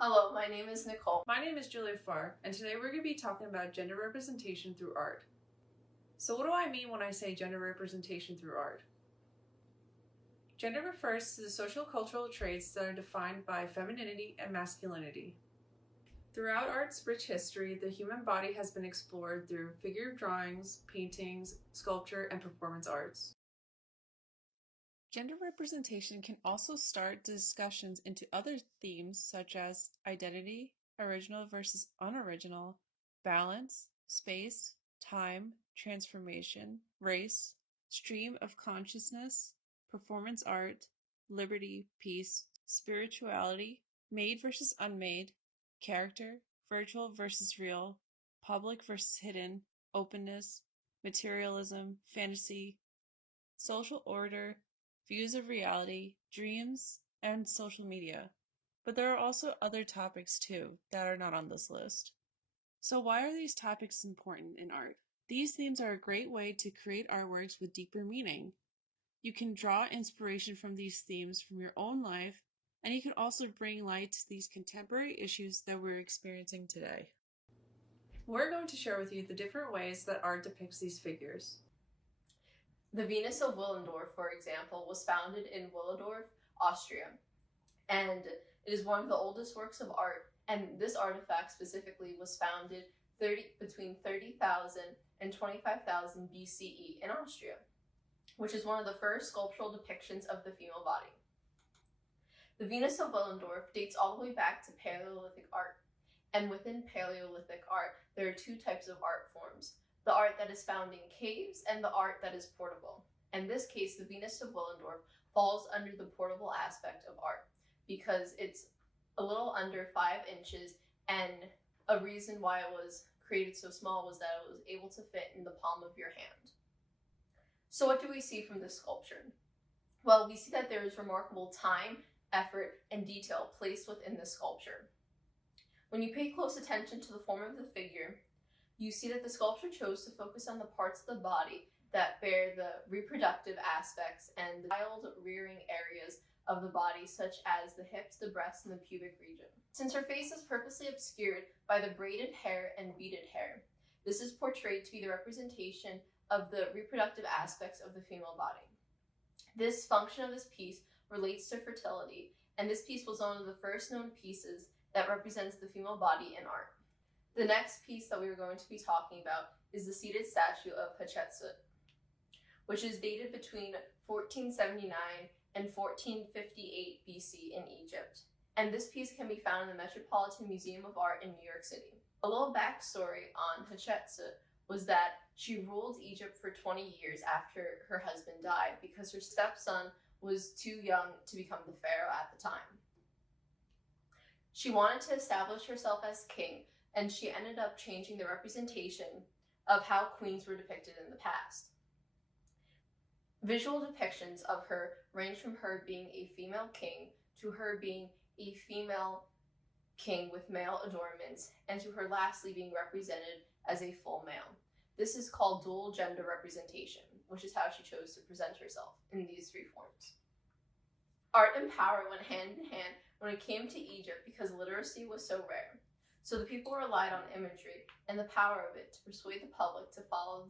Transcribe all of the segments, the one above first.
Hello, my name is Nicole. My name is Pfaar, and today we're going to be talking about gender representation through art. So what do I mean when I say gender representation through art? Gender refers to the social cultural traits that are defined by femininity and masculinity. Throughout art's rich history, the human body has been explored through figure drawings, paintings, sculpture, and performance arts. Gender representation can also start discussions into other themes such as identity, original versus unoriginal, balance, space, time, transformation, race, stream of consciousness, performance art, liberty, peace, spirituality, made versus unmade, character, virtual versus real, public versus hidden, openness, materialism, fantasy, social order, views of reality, dreams, and social media. But there are also other topics too that are not on this list. So why are these topics important in art? These themes are a great way to create artworks with deeper meaning. You can draw inspiration from these themes from your own life, and you can also bring light to these contemporary issues that we're experiencing today. We're going to share with you the different ways that art depicts these figures. The Venus of Willendorf, for example, was founded in Willendorf, Austria, and it is one of the oldest works of art, and this artifact specifically was founded between 30,000 and 25,000 BCE in Austria, which is one of the first sculptural depictions of the female body. The Venus of Willendorf dates all the way back to Paleolithic art, and within Paleolithic art, there are two types of art forms: the art that is found in caves and the art that is portable. In this case, the Venus of Willendorf falls under the portable aspect of art because it's a little under 5 inches, and a reason why it was created so small was that it was able to fit in the palm of your hand. So what do we see from this sculpture? Well, we see that there is remarkable time, effort, and detail placed within this sculpture. When you pay close attention to the form of the figure, you see that the sculpture chose to focus on the parts of the body that bear the reproductive aspects and the child rearing areas of the body, such as the hips, the breasts, and the pubic region. Since her face is purposely obscured by the braided hair and beaded hair, this is portrayed to be the representation of the reproductive aspects of the female body. This function of this piece relates to fertility, and this piece was one of the first known pieces that represents the female body in art. The next piece that we are going to be talking about is the seated statue of Kotetsu, which is dated between 1479 and 1458 BC in Egypt. And this piece can be found in the Metropolitan Museum of Art in New York City. A little backstory on Kotetsu was that she ruled Egypt for 20 years after her husband died because her stepson was too young to become the pharaoh at the time. She wanted to establish herself as king, and she ended up changing the representation of how queens were depicted in the past. Visual depictions of her range from her being a female king to her being a female king with male adornments, and to her lastly being represented as a full male. This is called dual gender representation, which is how she chose to present herself in these three forms. Art and power went hand in hand when it came to Egypt because literacy was so rare. So the people relied on imagery and the power of it to persuade the public to follow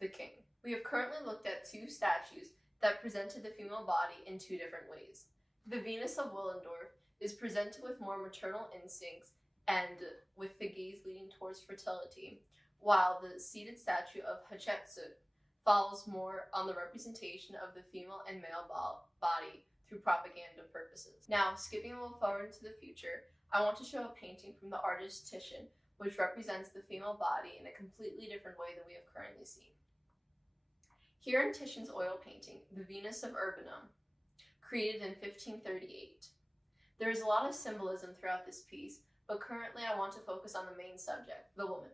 the king. We have currently looked at two statues that presented the female body in two different ways. The Venus of Willendorf is presented with more maternal instincts and with the gaze leading towards fertility, while the seated statue of Kotetsu follows more on the representation of the female and male body through propaganda purposes. Now, skipping a little forward into the future, I want to show a painting from the artist Titian, which represents the female body in a completely different way than we have currently seen. Here in Titian's oil painting, The Venus of Urbino, created in 1538. There is a lot of symbolism throughout this piece, but currently I want to focus on the main subject, the woman.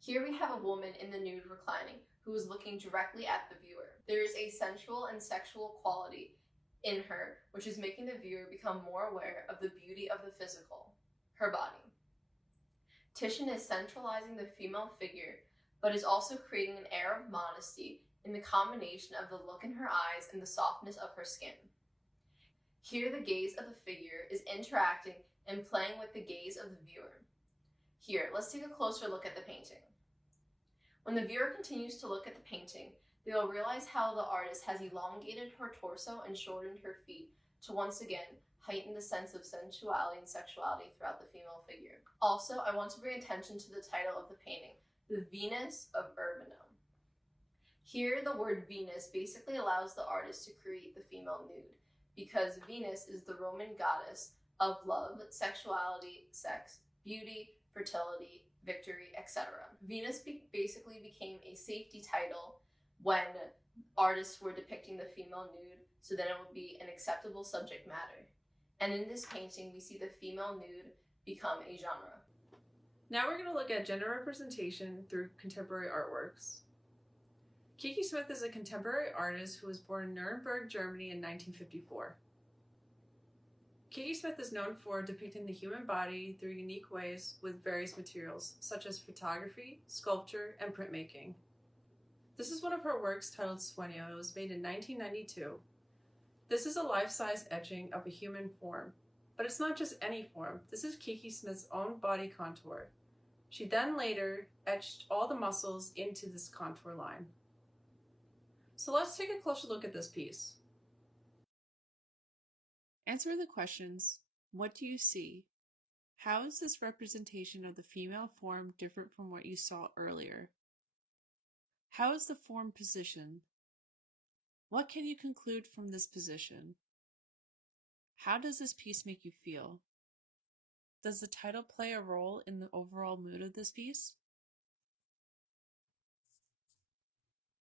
Here we have a woman in the nude reclining who is looking directly at the viewer. There is a sensual and sexual quality in her, which is making the viewer become more aware of the beauty of the physical, her body. Titian is centralizing the female figure, but is also creating an air of modesty in the combination of the look in her eyes and the softness of her skin. Here the gaze of the figure is interacting and playing with the gaze of the viewer. Here, let's take a closer look at the painting. When the viewer continues to look at the painting, they will realize how the artist has elongated her torso and shortened her feet to once again heighten the sense of sensuality and sexuality throughout the female figure. Also, I want to bring attention to the title of the painting, The Venus of Urbino. Here, the word Venus basically allows the artist to create the female nude, because Venus is the Roman goddess of love, sexuality, sex, beauty, fertility, victory, etc. Venus basically became a safety title when artists were depicting the female nude, so that it would be an acceptable subject matter. And in this painting, we see the female nude become a genre. Now we're going to look at gender representation through contemporary artworks. Kiki Smith is a contemporary artist who was born in Nuremberg, Germany in 1954. Kiki Smith is known for depicting the human body through unique ways with various materials, such as photography, sculpture, and printmaking. This is one of her works titled Sueño. It was made in 1992. This is a life-size etching of a human form, but it's not just any form. This is Kiki Smith's own body contour. She then later etched all the muscles into this contour line. So let's take a closer look at this piece. Answer the questions. What do you see? How is this representation of the female form different from what you saw earlier? How is the form positioned? What can you conclude from this position? How does this piece make you feel? Does the title play a role in the overall mood of this piece?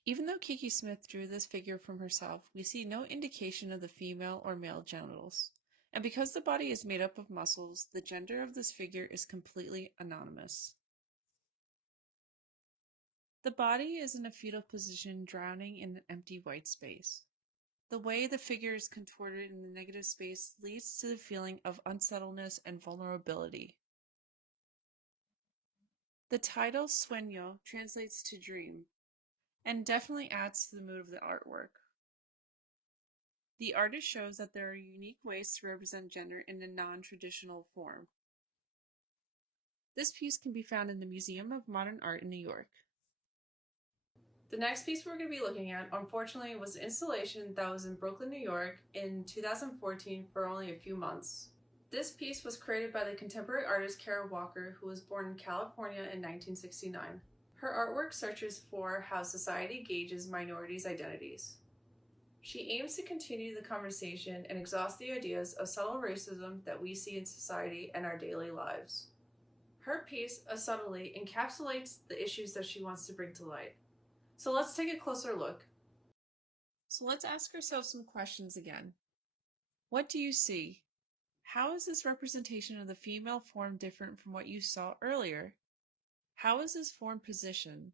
Even though Kiki Smith drew this figure from herself, we see no indication of the female or male genitals. And because the body is made up of muscles, the gender of this figure is completely anonymous. The body is in a fetal position, drowning in an empty white space. The way the figure is contorted in the negative space leads to the feeling of unsettledness and vulnerability. The title Sueño translates to dream, and definitely adds to the mood of the artwork. The artist shows that there are unique ways to represent gender in a non-traditional form. This piece can be found in the Museum of Modern Art in New York. The next piece we're going to be looking at, unfortunately, was an installation that was in Brooklyn, New York in 2014 for only a few months. This piece was created by the contemporary artist Kara Walker, who was born in California in 1969. Her artwork searches for how society gauges minorities' identities. She aims to continue the conversation and exhaust the ideas of subtle racism that we see in society and our daily lives. Her piece subtly encapsulates the issues that she wants to bring to light. So let's take a closer look. So let's ask ourselves some questions again. What do you see? How is this representation of the female form different from what you saw earlier? How is this form positioned?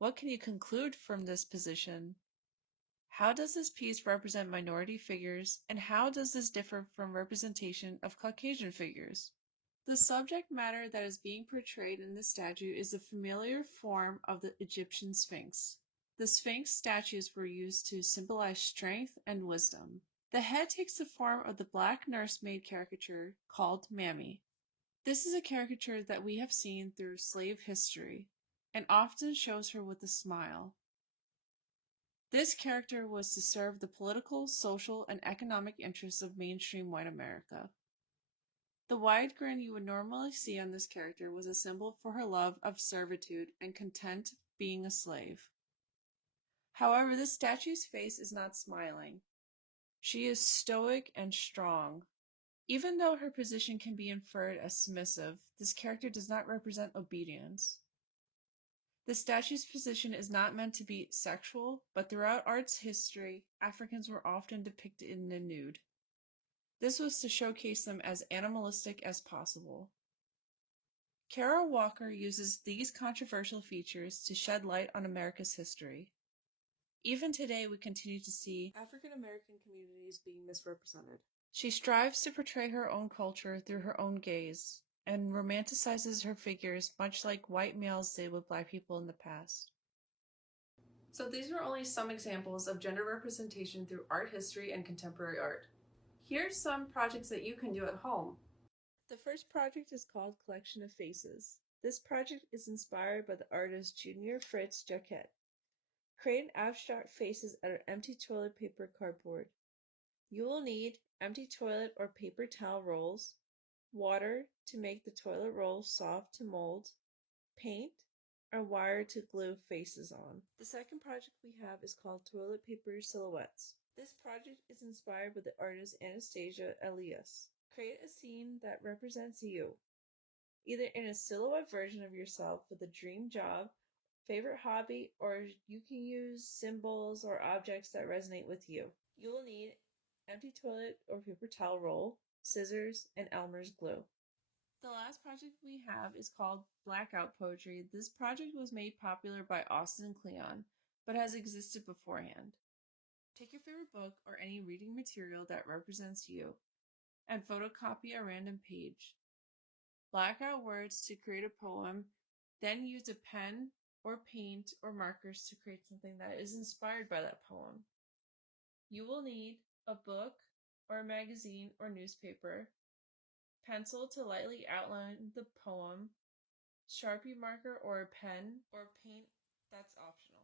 What can you conclude from this position? How does this piece represent minority figures, and how does this differ from representation of Caucasian figures? The subject matter that is being portrayed in this statue is the familiar form of the Egyptian Sphinx. The Sphinx statues were used to symbolize strength and wisdom. The head takes the form of the black nursemaid caricature called Mammy. This is a caricature that we have seen through slave history, and often shows her with a smile. This character was to serve the political, social, and economic interests of mainstream white America. The wide grin you would normally see on this character was a symbol for her love of servitude and content being a slave. However, this statue's face is not smiling. She is stoic and strong. Even though her position can be inferred as submissive, this character does not represent obedience. The statue's position is not meant to be sexual, but throughout art's history, Africans were often depicted in the nude. This was to showcase them as animalistic as possible. Kara Walker uses these controversial features to shed light on America's history. Even today, we continue to see African American communities being misrepresented. She strives to portray her own culture through her own gaze, and romanticizes her figures much like white males did with black people in the past. So these are only some examples of gender representation through art history and contemporary art. Here's some projects that you can do at home. The first project is called Collection of Faces. This project is inspired by the artist Junior Fritz Jacquet. Create abstract faces out of empty toilet paper cardboard. You will need empty toilet or paper towel rolls, water to make the toilet rolls soft to mold, paint, or wire to glue faces on. The second project we have is called Toilet Paper Silhouettes. This project is inspired by the artist Anastasia Elias. Create a scene that represents you, either in a silhouette version of yourself with a dream job, favorite hobby, or you can use symbols or objects that resonate with you. You will need empty toilet or paper towel roll, scissors, and Elmer's glue. The last project we have is called Blackout Poetry. This project was made popular by Austin Kleon, but has existed beforehand. Take your favorite book or any reading material that represents you, and photocopy a random page. Black out words to create a poem, then use a pen or paint or markers to create something that is inspired by that poem. You will need a book or a magazine or newspaper, pencil to lightly outline the poem, Sharpie marker or a pen, or paint that's optional.